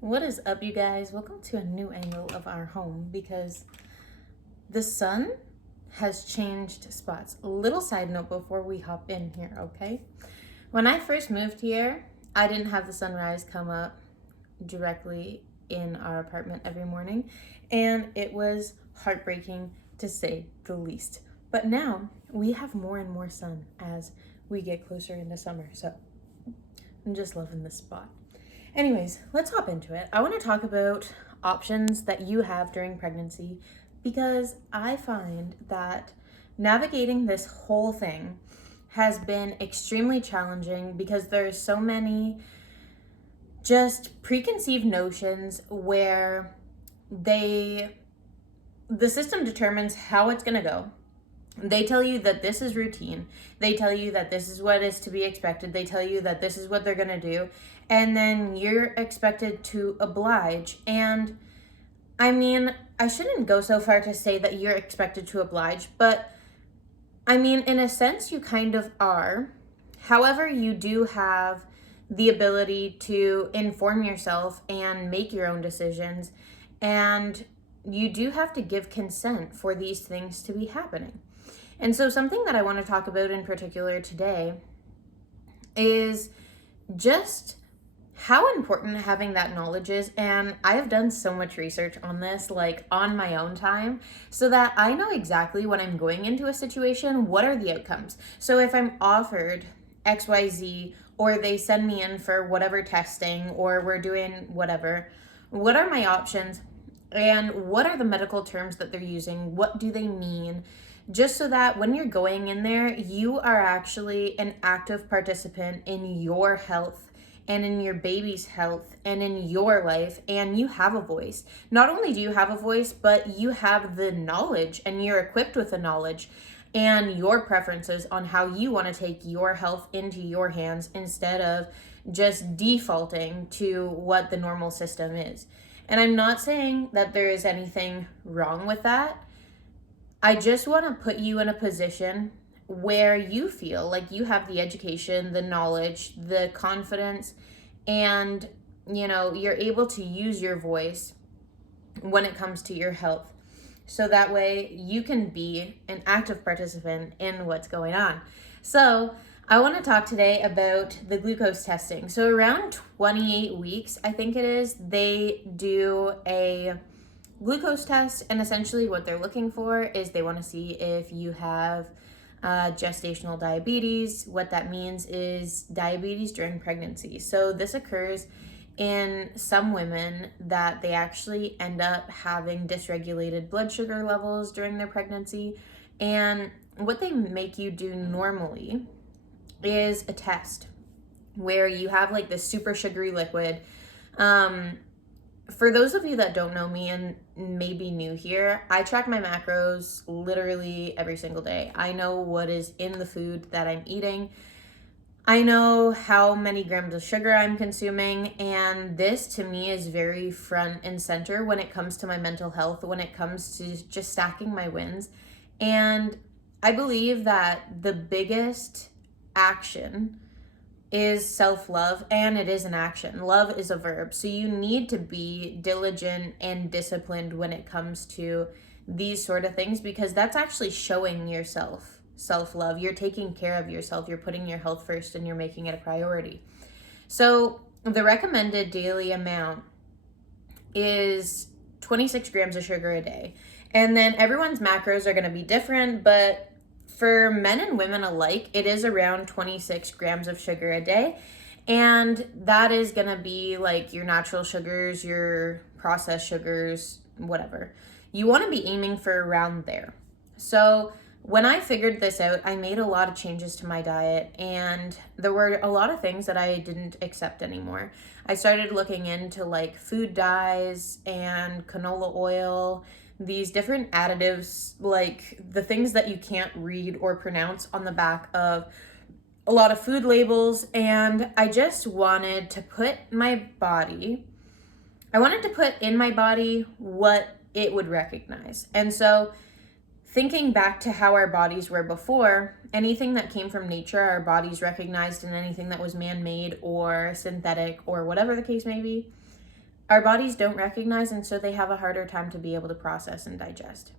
What is up, you guys? Welcome to a new angle of our home because the sun has changed spots. A little side note before we hop in here, okay? When I first moved here, I didn't have the sunrise come up directly in our apartment every morning, and it was heartbreaking to say the least. But now we have more and more sun as we get closer into summer, so I'm just loving this spot. Anyways, let's hop into it. I want to talk about options that you have during pregnancy because I find that navigating this whole thing has been extremely challenging because there's so many just preconceived notions where the system determines how it's going to go. They tell you that this is routine. They tell you that this is what is to be expected. They tell you that this is what they're going to do. And then you're expected to oblige. And I mean, I shouldn't go so far to say that you're expected to oblige, but I mean, in a sense, you kind of are. However, you do have the ability to inform yourself and make your own decisions. And you do have to give consent for these things to be happening. And so something that I want to talk about in particular today is just how important having that knowledge is. And I have done so much research on this, like on my own time, so that I know exactly when I'm going into a situation, what are the outcomes. So if I'm offered XYZ, or they send me in for whatever testing, or we're doing whatever, what are my options? And what are the medical terms that they're using? What do they mean? Just so that when you're going in there, you are actually an active participant in your health and in your baby's health and in your life, and you have a voice. Not only do you have a voice, but you have the knowledge and you're equipped with the knowledge and your preferences on how you want to take your health into your hands instead of just defaulting to what the normal system is. And I'm not saying that there is anything wrong with that. I just want to put you in a position where you feel like you have the education, the knowledge, the confidence, and you're able to use your voice when it comes to your health. So that way you can be an active participant in what's going on. So I want to talk today about the glucose testing. So around 28 weeks, I think it is, they do a glucose test, and essentially what they're looking for is they want to see if you have gestational diabetes. What that means is diabetes during pregnancy. So this occurs in some women that they actually end up having dysregulated blood sugar levels during their pregnancy. And what they make you do normally is a test where you have like this super sugary liquid. For those of you that don't know me and may be new here, I track my macros literally every single day. I know what is in the food that I'm eating. I know how many grams of sugar I'm consuming, and this to me is very front and center when it comes to my mental health, when it comes to just stacking my wins. And I believe that the biggest action is self-love, and it is an action. Love is a verb. So you need to be diligent and disciplined when it comes to these sort of things, because that's actually showing yourself self-love. You're taking care of yourself. You're putting your health first and you're making it a priority. So the recommended daily amount is 26 grams of sugar a day. And then everyone's macros are going to be different, but for men and women alike, it is around 26 grams of sugar a day. And that is going to be like your natural sugars, your processed sugars, whatever. You want to be aiming for around there. So when I figured this out, I made a lot of changes to my diet, and there were a lot of things that I didn't accept anymore. I started looking into like food dyes and canola oil, these different additives, like the things that you can't read or pronounce on the back of a lot of food labels. And I just wanted to put in my body what it would recognize. And so thinking back to how our bodies were before, anything that came from nature, our bodies recognized, and anything that was man-made or synthetic or whatever the case may be, our bodies don't recognize, and so they have a harder time to be able to process and digest.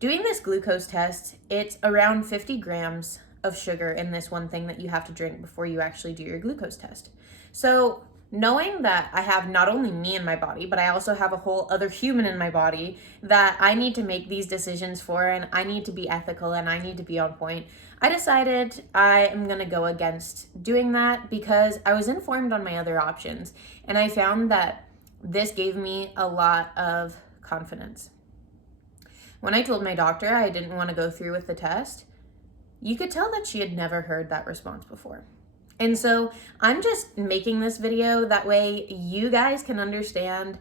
Doing this glucose test, it's around 50 grams of sugar in this one thing that you have to drink before you actually do your glucose test. So knowing that I have not only me in my body, but I also have a whole other human in my body that I need to make these decisions for, and I need to be ethical and I need to be on point, I decided I am gonna go against doing that because I was informed on my other options, and I found that this gave me a lot of confidence. When I told my doctor I didn't want to go through with the test, you could tell that she had never heard that response before. And so I'm just making this video that way you guys can understand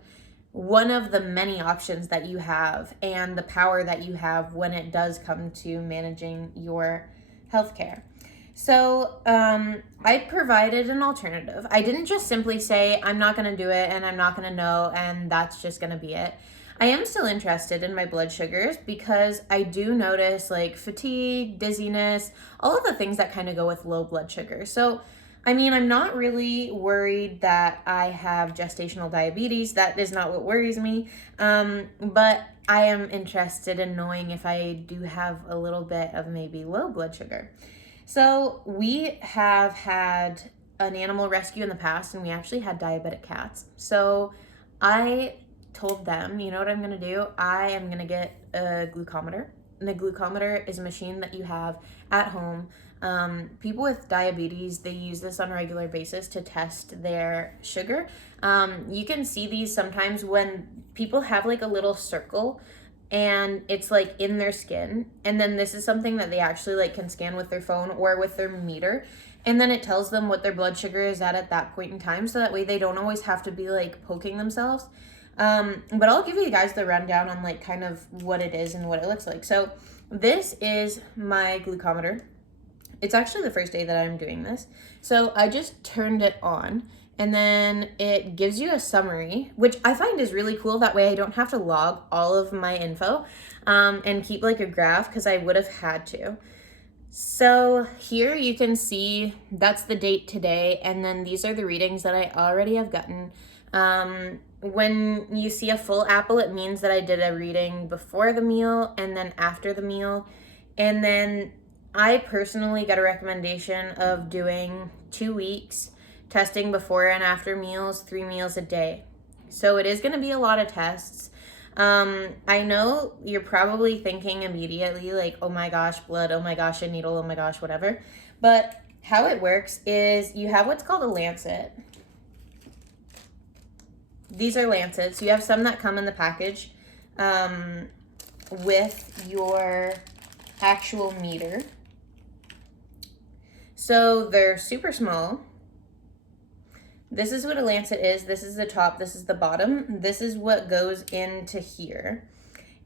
one of the many options that you have and the power that you have when it does come to managing your healthcare. So I provided an alternative. I didn't just simply say, I'm not going to do it and I'm not going to know and that's just going to be it. I am still interested in my blood sugars because I do notice like fatigue, dizziness, all of the things that kind of go with low blood sugar. So, I mean, I'm not really worried that I have gestational diabetes. That is not what worries me. But I am interested in knowing if I do have a little bit of maybe low blood sugar. So we have had an animal rescue in the past, and we actually had diabetic cats. So I told them, you know what I'm going to do? I am going to get a glucometer. And a glucometer is a machine that you have at home. People with diabetes, they use this on a regular basis to test their sugar. You can see these sometimes when people have like a little circle and it's like in their skin. And then this is something that they actually like can scan with their phone or with their meter. And then it tells them what their blood sugar is at that point in time. So that way they don't always have to be like poking themselves. But I'll give you guys the rundown on like kind of what it is and what it looks like. So this is my glucometer. It's actually the first day that I'm doing this. So I just turned it on and then it gives you a summary, which I find is really cool. That way I don't have to log all of my info and keep like a graph because I would have had to. So here you can see that's the date today. And then these are the readings that I already have gotten. When you see a full apple, it means that I did a reading before the meal and then after the meal. And then I personally got a recommendation of doing 2 weeks testing before and after meals, 3 meals a day. So it is going to be a lot of tests. I know you're probably thinking immediately like, oh my gosh, blood, oh my gosh, a needle, oh my gosh, whatever. But how it works is you have what's called a lancet. These are lancets. You have some that come in the package with your actual meter. So they're super small. This is what a lancet is. This is the top. This is the bottom. This is what goes into here.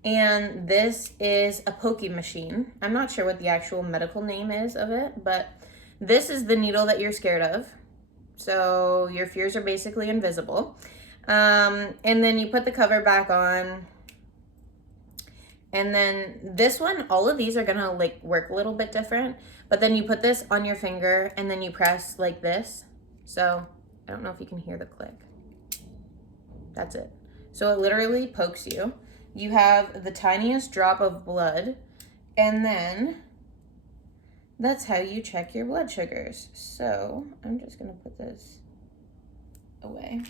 And this is a poking machine. I'm not sure what the actual medical name is of it, but this is the needle that you're scared of. So your fears are basically invisible. And then you put the cover back on. And then this one, all of these are gonna like work a little bit different, but then you put this on your finger and then you press like this. So I don't know if you can hear the click. That's it. So it literally pokes you. You have the tiniest drop of blood, and then that's how you check your blood sugars. So I'm just gonna put this away.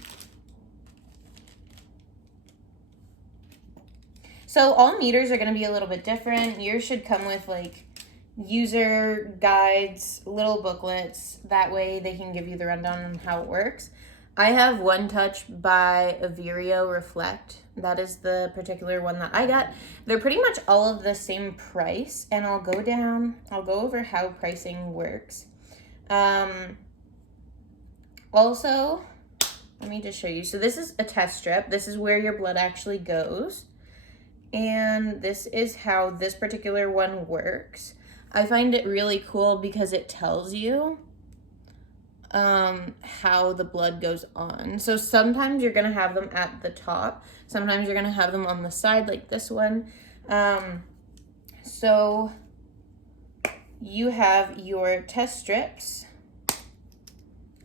So all meters are going to be a little bit different. Yours should come with like user guides, little booklets. That way they can give you the rundown on how it works. I have One Touch by Averio Reflect. That is the particular one that I got. They're pretty much all of the same price. And I'll go over how pricing works. Also, let me just show you. So this is a test strip. This is where your blood actually goes. And this is how this particular one works. I find it really cool because it tells you how the blood goes on. So sometimes you're going to have them at the top. Sometimes you're going to have them on the side like this one. So you have your test strips,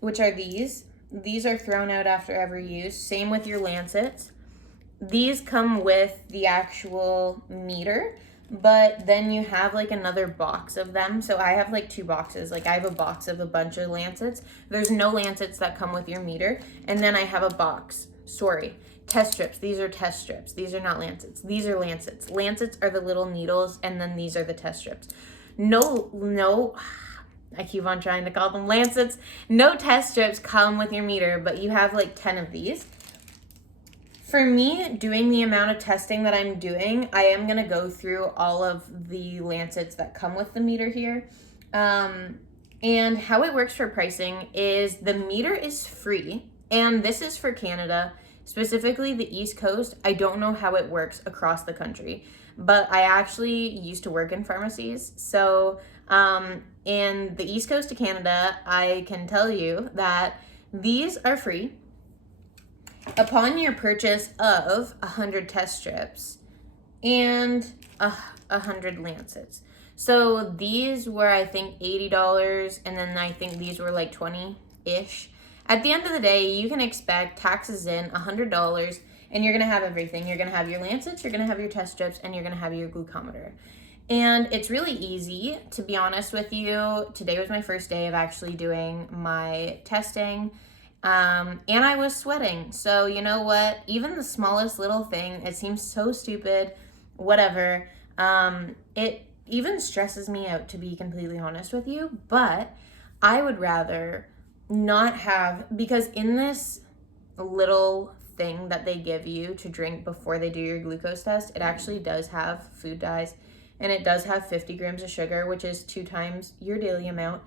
which are these. these are thrown out after every use. Same with your lancets. These come with the actual meter, but then you have like another box of them. So I have like 2 boxes. Like I have a box of a bunch of lancets. There's no lancets that come with your meter. And then I have a box, test strips. These are test strips. These are not lancets. These are lancets. Lancets are the little needles, and then these are the test strips. No, I keep on trying to call them lancets. No test strips come with your meter, but you have like 10 of these. For me, doing the amount of testing that I'm doing, I am going to go through all of the lancets that come with the meter here. And how it works for pricing is the meter is free, and this is for Canada, specifically the East Coast. I don't know how it works across the country, but I actually used to work in pharmacies. So in the East Coast of Canada, I can tell you that these are free upon your purchase of 100 test strips and 100 lancets. So these were, I think, $80, and then I think these were like 20-ish. At the end of the day, you can expect taxes in $100, and you're gonna have everything. You're gonna have your lancets, you're gonna have your test strips, and you're gonna have your glucometer. And it's really easy, to be honest with you. Today was my first day of actually doing my testing. And I was sweating. So you know what? Even the smallest little thing, it seems so stupid, whatever. It even stresses me out, to be completely honest with you. But I would rather not have, because in this little thing that they give you to drink before they do your glucose test, it actually does have food dyes, and it does have 50 grams of sugar, which is 2 times your daily amount,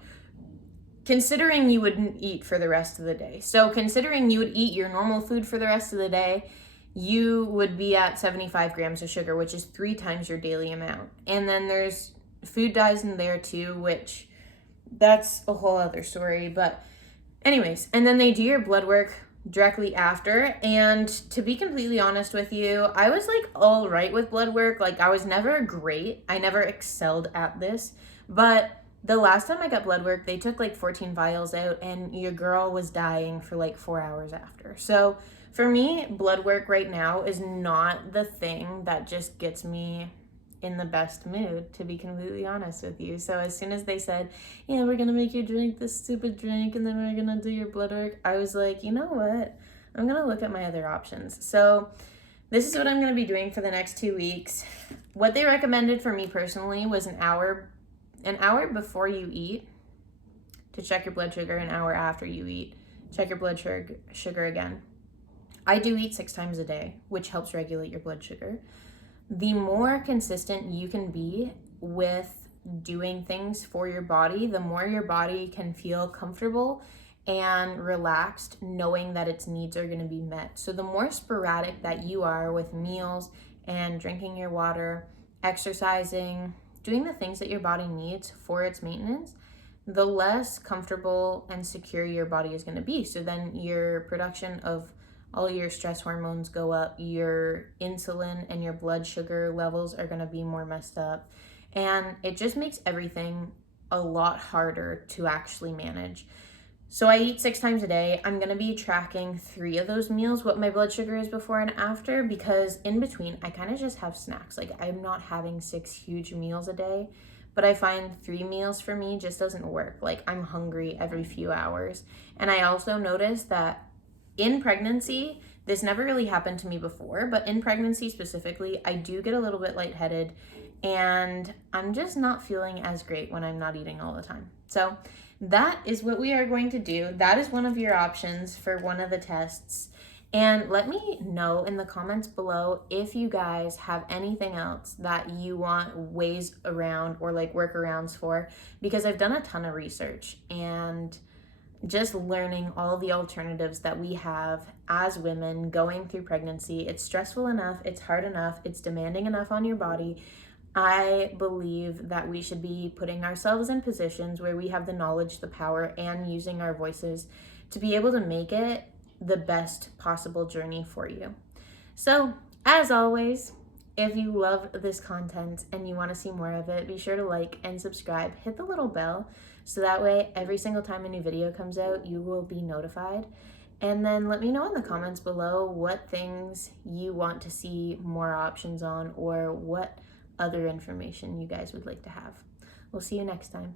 considering you wouldn't eat for the rest of the day. So considering you would eat your normal food for the rest of the day, you would be at 75 grams of sugar, which is 3 times your daily amount. And then there's food dyes in there too, which that's a whole other story. But anyways, and then they do your blood work directly after. And to be completely honest with you, I was like all right with blood work. Like I was never great. I never excelled at this, but the last time I got blood work, they took like 14 vials out, and your girl was dying for like 4 hours after. So for me, blood work right now is not the thing that just gets me in the best mood, to be completely honest with you. So as soon as they said, yeah, we're gonna make you drink this stupid drink, and then we're gonna do your blood work, I was like, you know what? I'm gonna look at my other options. So this is what I'm gonna be doing for the next 2 weeks. What they recommended for me personally was an hour before you eat to check your blood sugar, an hour after you eat, check your blood sugar again. I do eat 6 times a day, which helps regulate your blood sugar. The more consistent you can be with doing things for your body, the more your body can feel comfortable and relaxed knowing that its needs are going to be met. So the more sporadic that you are with meals and drinking your water, exercising, doing the things that your body needs for its maintenance, the less comfortable and secure your body is going to be. So then your production of all your stress hormones go up, your insulin and your blood sugar levels are going to be more messed up. And it just makes everything a lot harder to actually manage. So I eat 6 times a day. I'm going to be tracking 3 of those meals, what my blood sugar is before and after, because in between, I kind of just have snacks. Like I'm not having 6 huge meals a day, but I find 3 meals for me just doesn't work. Like I'm hungry every few hours. And I also noticed that in pregnancy, this never really happened to me before, but in pregnancy specifically, I do get a little bit lightheaded, and I'm just not feeling as great when I'm not eating all the time. So that is what we are going to do. That is one of your options for one of the tests. And let me know in the comments below if you guys have anything else that you want ways around or like workarounds for, because I've done a ton of research and just learning all the alternatives that we have as women going through pregnancy. It's stressful enough, it's hard enough, it's demanding enough on your body. I believe that we should be putting ourselves in positions where we have the knowledge, the power, and using our voices to be able to make it the best possible journey for you. So, as always, if you love this content and you want to see more of it, be sure to like and subscribe. Hit the little bell so that way every single time a new video comes out, you will be notified. And then let me know in the comments below what things you want to see more options on, or what other information you guys would like to have. We'll see you next time.